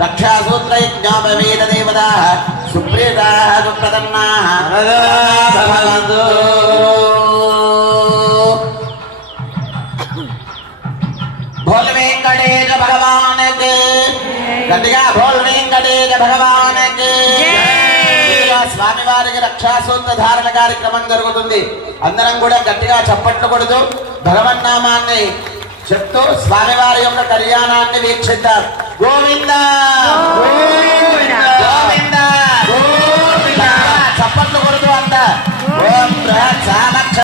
रक्षासूत्रयज्ञोपवेद देवताः सुप्रीताः सुप्रसन्नाः भवन्तु। बोल वेंकटेश भगवान के गट्टिगा बोल वेंकटेश भगवान के స్వామి వారికి రక్షాసూత్ర ధారణ కార్యక్రమం జరుగుతుంది. అందరం కూడా గట్టిగా చప్పట్లు కొడుతూ భగవన్నామాన్ని చెప్తూ స్వామివారి యొక్క కళ్యాణాన్ని వీక్షిద్దాం. గోవింద గోవింద చప్పట్లు కొడుతూ అంతా ఓం